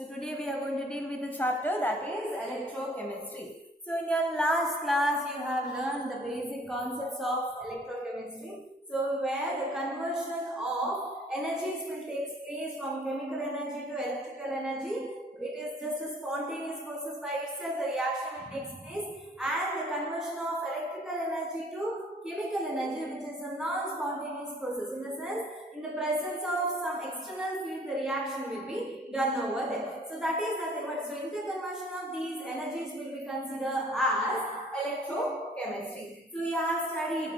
So today we are going to deal with the chapter that is electrochemistry. So in your last class you have learned the basic concepts of electrochemistry. So where the conversion of energies will take place from chemical energy to electrical energy. It is just a spontaneous process by itself. The reaction takes place, and the conversion of electrical energy to chemical energy, which is a non-spontaneous process. In the sense, in the presence of some external field, the reaction will be done over there. So that is nothing but, so interconversion of these energies will be considered as electrochemistry. So we have studied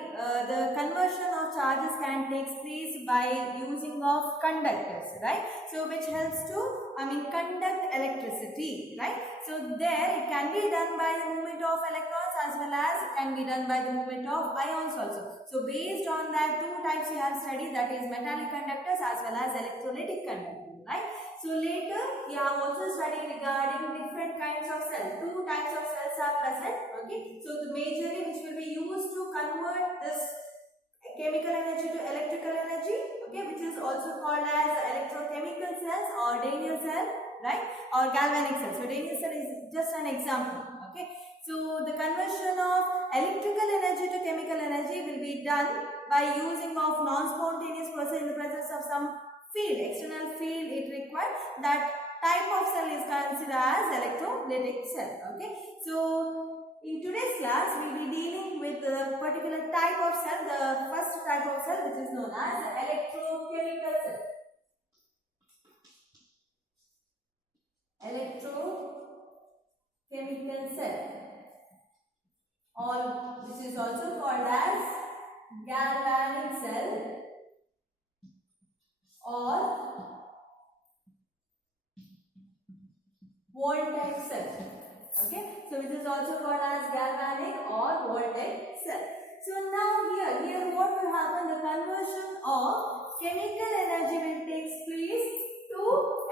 the conversion of charges can take place by using of conductors, right? So which helps to conduct electricity, right? So there it can be done by the movement of electrons as well as it can be done by the movement of ions also. So based on that, two types we have studied, that is metallic conductors as well as electrolytic conductors, right? So later we have also studied regarding different kinds of cells. Two types of cells are present, okay? So the majorly which will be used to convert this chemical energy to electrical energy, okay, which is also called as electrochemical cells or Daniell cell, right, or galvanic cell. So Daniell cell is just an example, okay. So the conversion of electrical energy to chemical energy will be done by using of non-spontaneous process in the presence of some field, external field it required. That type of cell is considered as electrolytic cell, okay. So in today's class, we will be dealing with a particular type of cell, the first type of cell, which is known as electrochemical cell. Electrochemical cell, which is also called as galvanic cell or voltaic cell. Okay, so it is also called as galvanic or voltaic cell. So now here what will happen? The conversion of chemical energy will take place to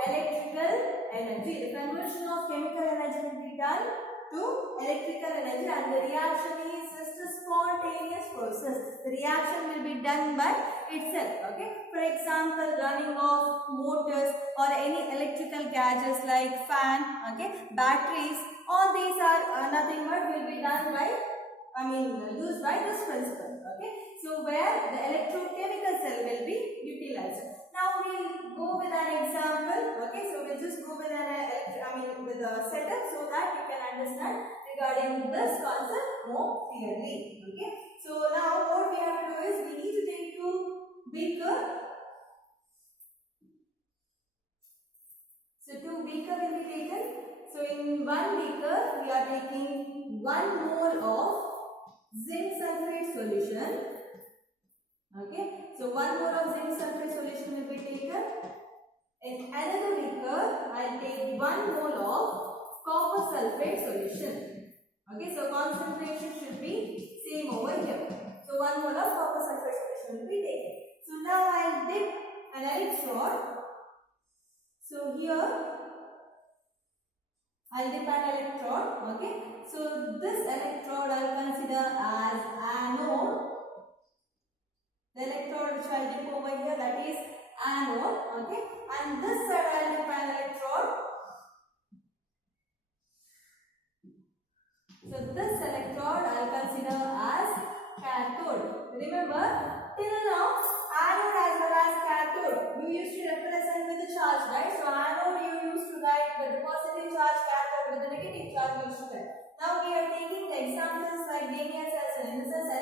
electrical energy. The conversion of chemical energy will be done to electrical energy, and the reaction is just a spontaneous process. The reaction will be done by itself. Okay, for example, running of motors or any electrical gadgets like fan, okay, batteries. All these are nothing but will be done by, used by this principle, okay. So where the electrochemical cell will be utilized. Now we'll go with an example, okay. So we'll just go with with a setup so that you can understand regarding this concept more clearly, okay. So now what we have to do is we need to take two beaker. So two beaker will be taken. So in one beaker, we are taking 1 mole of zinc sulfate solution. Okay. So 1 mole of zinc sulfate solution will be taken. In another beaker, I will take 1 mole of copper sulfate solution. Okay. So concentration should be same over here. So 1 mole of copper sulfate solution will be taken. So now I will dip an electrode. So here I will dip an electrode, okay. So this electrode I will consider as anode. The electrode which I will dip over here, that is anode, okay. And this side I will dip an electrode. So this electrode I will consider as cathode. Remember, till now anode as well as cathode you used to represent with the charge, right? So anode you used to write with the positive charge, cathode with the negative charge you used to write. Now we are taking the examples like Daniell cells, and in this sense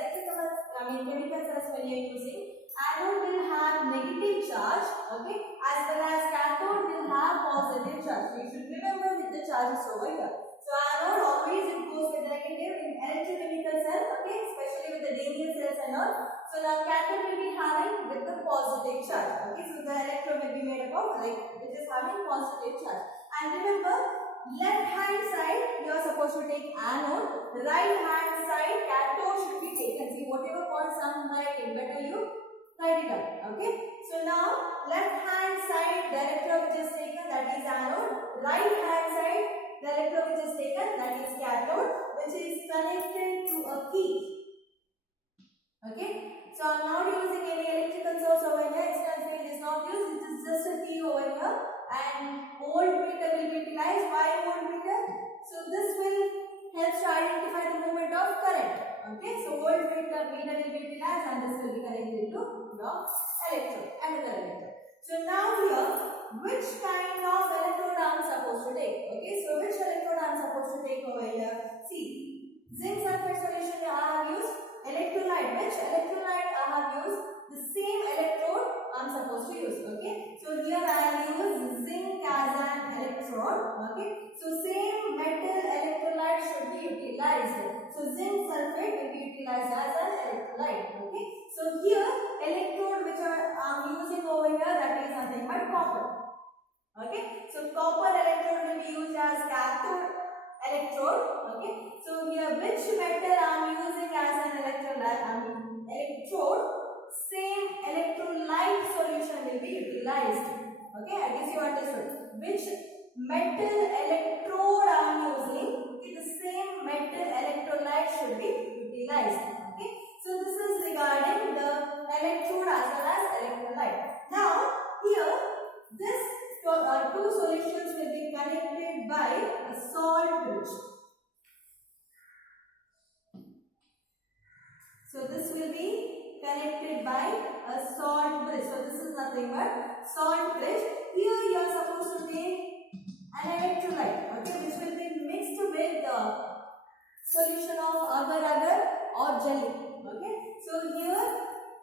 chemical cells when you are using. Anode will have negative charge, okay, as well as cathode will have positive charge. So you should remember with the charges over here. So anode always it goes with negative in electrochemical cell, okay, especially with the Daniell cells and all. So now cathode will be having with the positive charge, okay. So the electrode will be made up of which is having positive charge. And remember, left hand side you are supposed to take anode, right hand side cathode should be taken. See, whatever points I am writing, better you write it up, okay. So now left hand side the electrode which is taken, that is anode. Right hand side the electrode which is taken, that is cathode, which is connected to a key, okay. So I am not using any electrical source over here. External field is not used. It is just a key over here, and voltmeter will Okay, so voltmeter meter will be utilized and this will be connected to your electrode, another electrode. So now here, which kind of electrode I am supposed to take? Okay, so which electrode I am supposed to take over here? See, zinc sulfate solution I have used, electrolyte. Which electrolyte I have used? The same electrode I am supposed to use. Okay, so here I have used zinc as an electrode. Okay, so same metal electrolyte should be utilized. So zinc sulfate will be utilized as an electrolyte. Okay, so here electrode which I am using over here, that is nothing but copper. Okay, so copper electrode will be used as cathode electrode. Okay, so here which metal I am using as an electrode, same electrolyte solution will be utilized. Okay, I guess you understood. Which metal electrode I am using, okay, the same metal electrolyte should be utilized. Okay, so this is regarding the electrode as well as electrolyte. Now here this two solutions will be connected by a salt bridge. So this will be connected by a salt bridge. So this is nothing but salt bridge. Here you are supposed to take an electrolyte, okay, which will be mixed with the solution of agar-agar or jelly. Okay, so here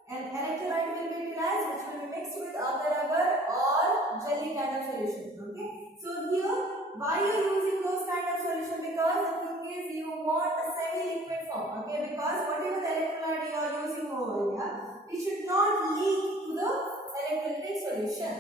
an electrolyte will be utilized which will be mixed with agar-agar or jelly kind of solution. Okay, so here why you are using those kind of solution? Because the thing is you want a semi-liquid form. Okay, because whatever the electrolyte you are using over here, it should not leak to the electrolytic solution.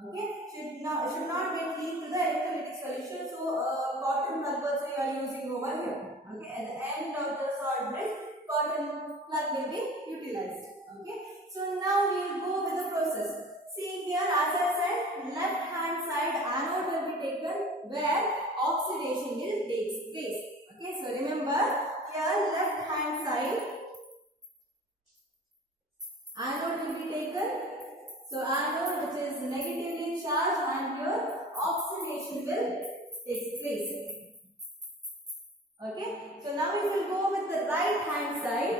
Okay, should not get leaked to the electrolytic solution. So cotton plug also you are using over here. Okay, at the end of the salt bridge, cotton plug will be utilized. Okay, so now we will go with the process. See here, as I said, left hand side anode will be taken where oxidation will take place. Okay, so remember here left hand side anode will be taken. So anode which is negatively charged and here oxidation will take place. Okay, so now we will go with the right hand side.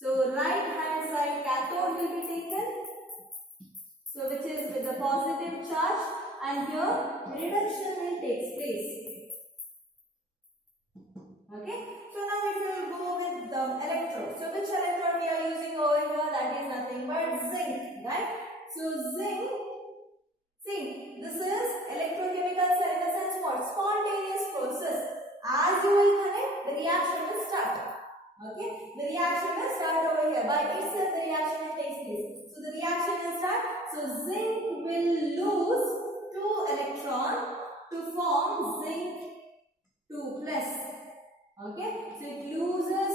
So right hand side cathode will be taken. So which is with the positive charge and here reduction will take place. Okay, so now we will go with the electrode. So which electrode we are using over here? That is nothing but zinc, right? So zinc, see, this is electrochemical cell in the sense what? Spontaneous process. As you will connect, the reaction will start. Okay, the reaction will start over here. By itself the reaction will take place. So the reaction will start. So zinc will lose 2 electrons to form zinc 2 plus. Okay, so it loses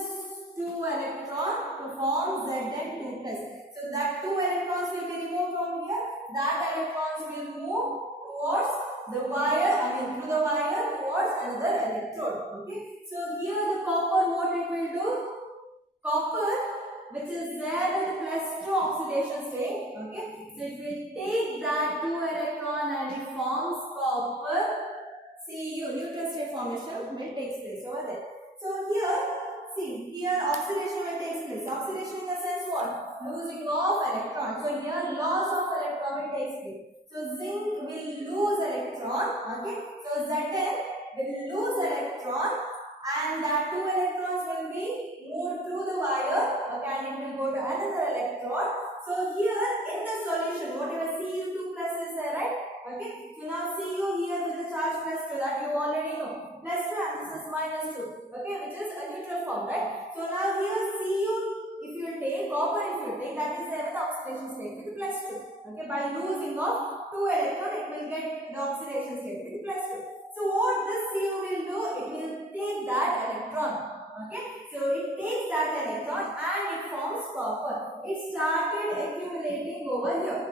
2 electrons to form Zn2 plus. So that 2 electrons will be removed from here. That electrons will move towards the wire, through the wire towards another electrode. Okay, so here the copper, what it will do? Copper, which is there with plus 2 oxidation state. Okay, so it will take that 2 electron and it forms copper Cu, neutral state formation will take place over there. So here, see, here oxidation will take place. Oxidation in the sense what? Losing of electron. So here loss of electron will take place. So zinc will lose electron. Okay, so Zn will lose electron and that 2 electrons will be moved through the wire. Okay, and it will go to another electron. So here in the solution, whatever Cu2 plus is there, right? Okay, so now Cu here with the charge plus 2, that you already know. Plus 2 and this is minus 2. Okay, which is a neutral form, right? So now here Cu, if you take, copper if you take, that is there with the oxidation state with plus 2. Okay, by losing of 2 electron, it will get the oxidation state with plus 2. So what this Cu will do, it will take that electron. Okay, so it takes that electron and it forms copper. It started accumulating over here.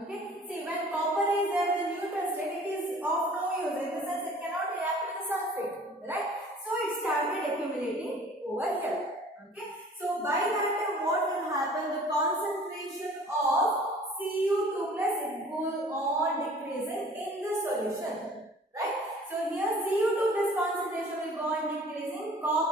Okay, see, when copper is there in the neutral state, it is of no use in the sense it cannot react with the sulfate, right? So it started accumulating over here. Okay, so by that time what will happen? The concentration of Cu2 plus it goes on decreasing in the solution, right? So here Cu2 plus concentration will go on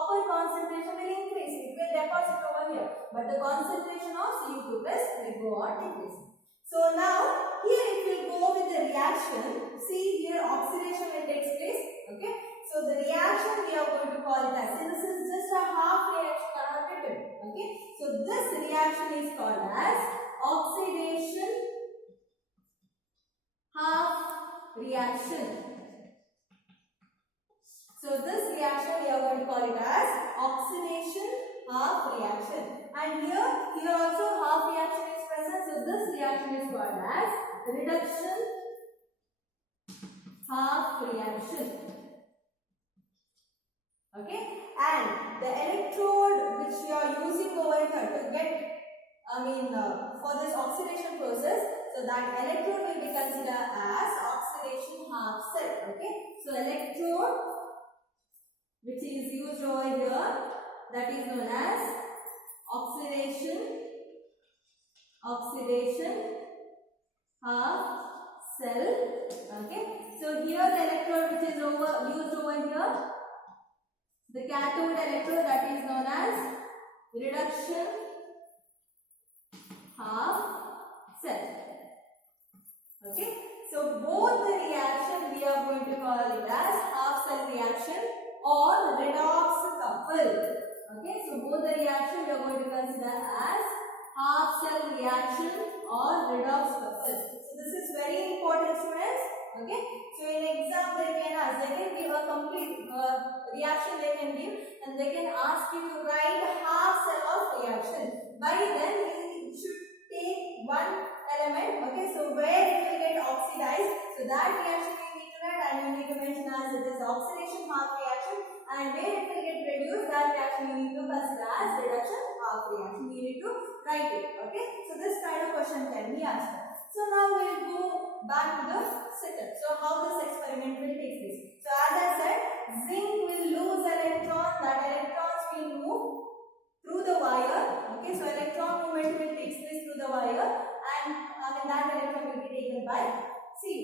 copper concentration will increase. It will deposit over here. But the concentration of Cu2 plus will go on decreasing. So now here it will go with the reaction. See here oxidation will take place. Okay. So the reaction we are going to call it as, this is just a half reaction I have written. Okay. So this reaction is called as oxidation half reaction. So this reaction we are going to call it as oxidation half reaction. And here also half reaction is present. So this reaction is called as reduction half reaction. Okay, and the electrode which we are using over here to get, for this oxidation process, so that electrode will be considered as oxidation half cell. Okay, so electrode which is used over here, that is known as oxidation half cell. Okay, so here the electrode which is used over here, the cathode electrode, that is known as reduction half cell. Okay, so both the reaction we are going to call it as half cell reaction or redox couple. Okay, so both the reaction we are going to consider as half cell reaction or redox couple. So this is very important, students. Okay, so in exam they can ask, they can give a complete reaction they can give, and they can ask you to write half cell of reaction. By then you should take one element. Okay, so where it will get oxidized, so that reaction you need to write, and you need to mention as it is oxidation half reaction, and where it will get reduced, that reaction you need to consider as reduction half reaction. You need to write it. Okay, so this kind of question can be asked. So now we will go back to the setup. So how this experiment will take place. So as I said, zinc will lose electron. That electrons will move through the wire. Okay, so electron movement will take place through the wire, and that electron will be taken by Cu.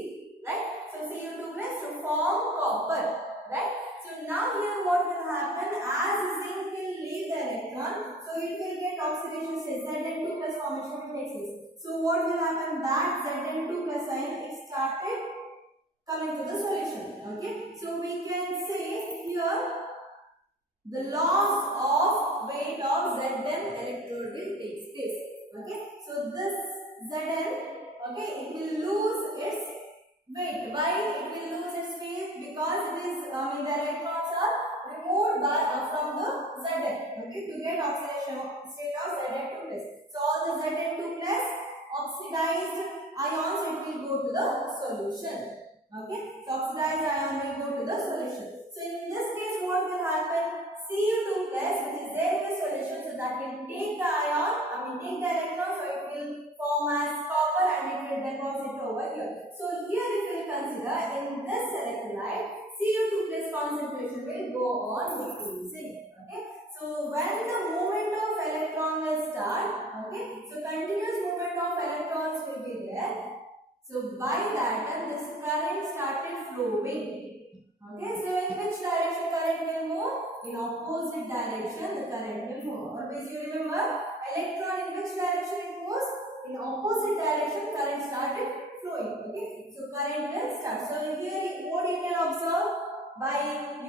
Right? So Cu2 plus to form copper. Right? So now here what will happen, as zinc will leave the electron, so it will get oxidation state, Zn2 plus formation will take place. So what will happen, that Zn2 plus ion is started coming to the solution. Okay, so we can say here the loss of weight of Zn electrode will take place. Okay, so this Zn, okay, it will lose its weight. Why it will lose its weight? Because it is, the electrons are removed from the Zn. Okay, to get oxidation state of Zn2 plus. So all the Zn2 plus oxidized ions, it will go to the solution. Okay, so oxidized ion will go to the solution. So in this case what will happen, Cu2 plus which is there in the solution, so that will take the ion, take the electron, so it will form as copper and it will deposit over here. So here if we consider in this electrolyte, Cu2 plus concentration will go on decreasing. Okay, so when the movement of electron will start, okay, so continuous movement of electrons will be there. So by that time this current started flowing. Okay, so in which direction current will move? In opposite direction the current will move. Always you remember, electron in which direction it moves? In opposite direction current started flowing. Okay, so current will start. So here what you can observe, by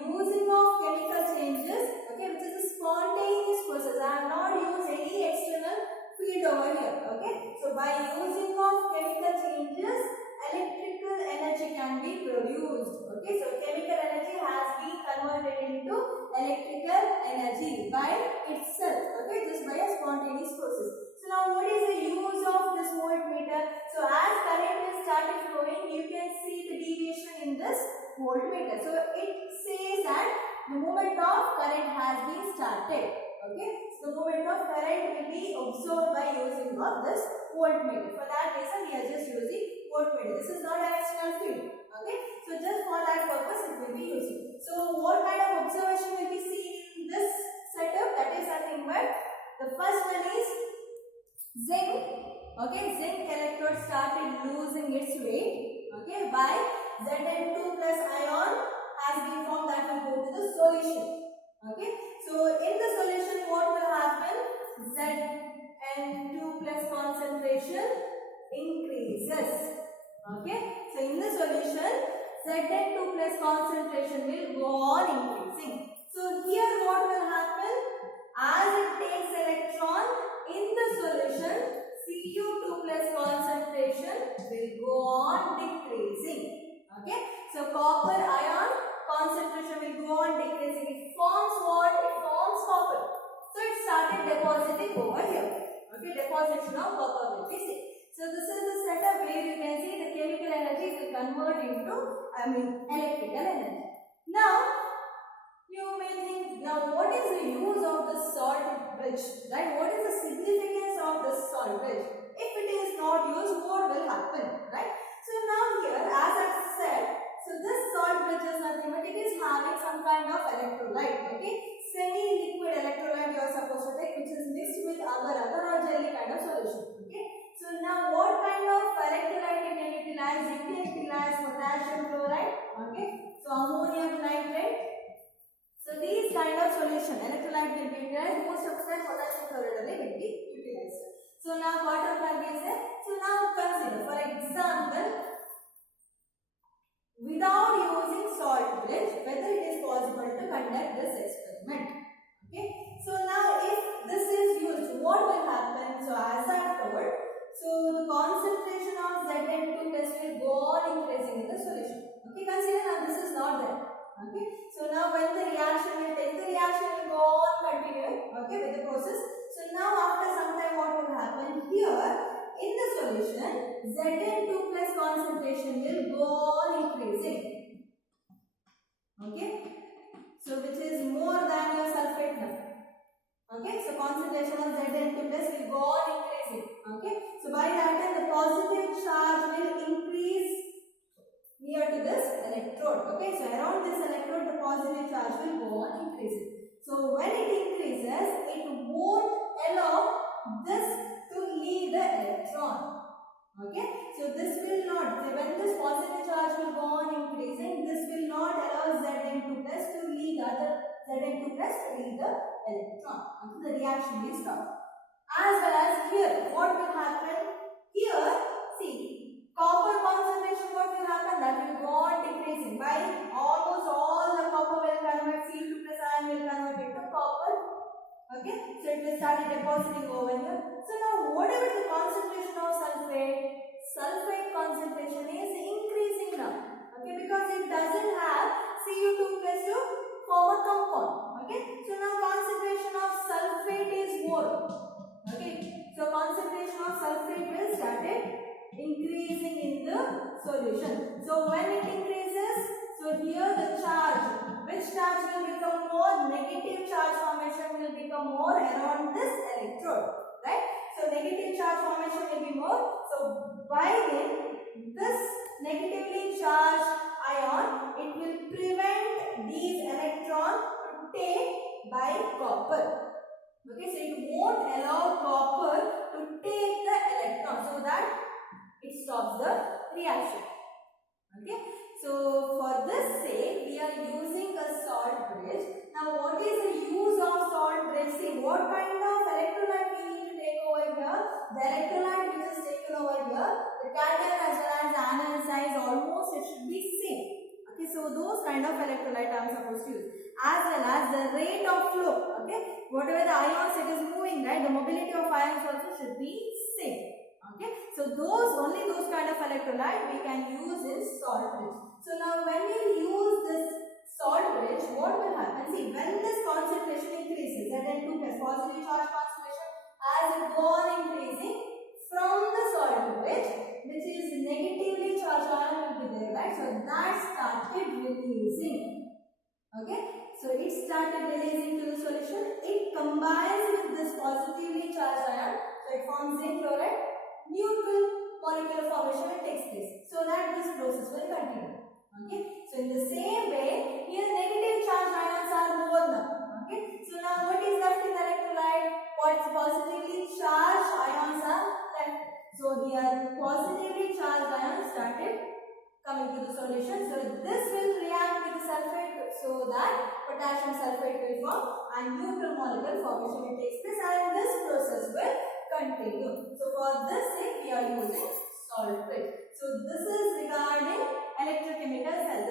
using of chemical changes, okay, which is a spontaneous process. I have not used any external field over here. Okay, so by using of chemical changes, electrical energy can be produced. Okay, so chemical energy has been converted into electrical energy by itself. Okay, just by a spontaneous process. So now what is the use of this voltmeter? So as current is started flowing, you can see the deviation in this voltmeter. So it says that the movement of current has been started. Okay, so the movement of current will be observed by using of this voltmeter. For that reason we are just using voltmeter. This is not an external field. Okay, so just for that purpose it will be used. So what kind of observation will be seen in this setup? That is nothing but the first one is zinc. Okay, zinc electrode started losing its weight. Okay, by Zn2 plus ion has been formed, that will go to the solution. Okay, so Zn2 plus concentration will go on increasing. So here what will happen? As it takes electron in the solution, Cu2 plus concentration will go on decreasing. Okay. So copper ion concentration will go on decreasing. It forms what? It forms copper. So it started depositing over here. Okay. Deposition of copper will be seen. So this is the setup where you can see the chemical energy will convert into electrical energy. Now you may think, now what is the use of the salt bridge, right? What is the significance of the salt bridge? If it is not used, what will happen, right? So now here, as I said, so this salt bridge is nothing but it is having some kind of electrolyte, okay? Semi-liquid electrolyte you are supposed to take, which is mixed with agar or jelly kind of solution, okay? So now what kind of electrolyte you can utilize? You can utilize potassium chloride, okay? So ammonium nitrate. So these kind of solution, electrolyte will be utilized. Most of the time potassium chloride will be utilized. So now water plug is there. So now consider, for example, without using salt bridge, whether it is possible to conduct this experiment. Okay. So now if this is used, what will happen? So as I told, so the concentration of Zn2 plus will go on increasing in the solution. Okay, consider now this is not there. Okay, so now when the reaction will take, the reaction will go on continuing, okay, with the process. So now after some time what will happen here in the solution, Zn2 plus concentration will go on increasing. Okay, so which is more than your sulfate now. Okay, so concentration of Zn2 plus will go on increasing. Okay, so by that time the positive charge will increase near to this electrode. Okay, so around this electrode the positive charge will go on increasing. So when it increases, it won't allow this to leave the electron. Okay, so this will not, so when this positive charge will go on increasing, this will not allow Zn2 plus to leave the other Zn2 plus to leave the electron. Okay, the reaction will stop. As well as here, what will happen? Here, see, copper concentration, what will happen? That will go on decreasing. By almost all the copper will convert, Cu2 plus ion will convert into copper. Okay, so it will start depositing over here. So now whatever the concentration of sulfate concentration is increasing now. Okay, because it doesn't have Cu2 plus to form a compound. Okay, so now concentration of sulfate is more. Okay, so concentration of sulfate will start increasing in the solution. So when it increases, so here the charge, which charge will become more? Negative charge formation will become more around this electrode, right? So negative charge formation will be more. So by this negatively charged ion, it will prevent these electrons to take by copper. Okay, so it won't allow copper to take the electron, so that it stops the reaction. Okay, so for this sake we are using a salt bridge. Now what is the use of salt bridge? See, what kind of electrolyte we need to take over here? The electrolyte which is taken over here, the cation as well as the anion size, almost it should be same. Okay, so those kind of electrolyte I am supposed to use, as well as the rate of flow. Okay, whatever the ions it is moving, right, the mobility of ions also should be same. Okay, so only those kind of electrolyte we can use in salt bridge. So now when we use this salt bridge, what will happen? See, when this concentration increases, Zn2 plus positive charge concentration, as it go on increasing from the salt bridge, which is negatively charged ion will be there, right? So that started releasing. Okay, so it started releasing to the solution. It combines with this positively charged ion, so it forms zinc chloride. Neutral molecular formation will take place, so that this process will continue. Okay, so in the same way, here negative charged ions are more now. Okay, so now what is left in the electrolyte? What's positively charged ions are left. So here positively charged ions started coming to the solution. So this will react with the sulfate, so that potassium sulfate will form and neutral molecular formation will take place, and this process will continue. So for this sake we are using salt bridge. So this is regarding electrochemical cell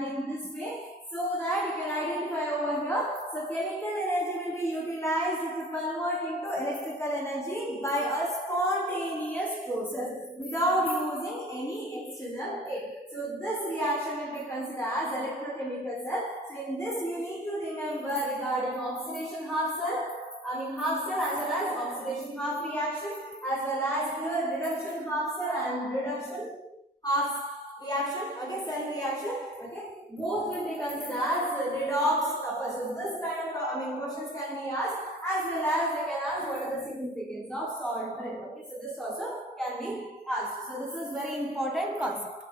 done in this way so that you can identify over here. So chemical energy will be utilized to convert into electrical energy by a spontaneous process without using any external aid. So this reaction will be considered as electrochemical cell. So in this you need to remember regarding oxidation half cell, half cell as well as oxidation half reaction, as well as here reduction half cell and reduction half reaction, okay, cell reaction, okay. Both will be considered as redox couplers. So this kind of questions can be asked, as well as they can ask what are the significance of salt breath, okay. So this also can be asked. So this is very important concept.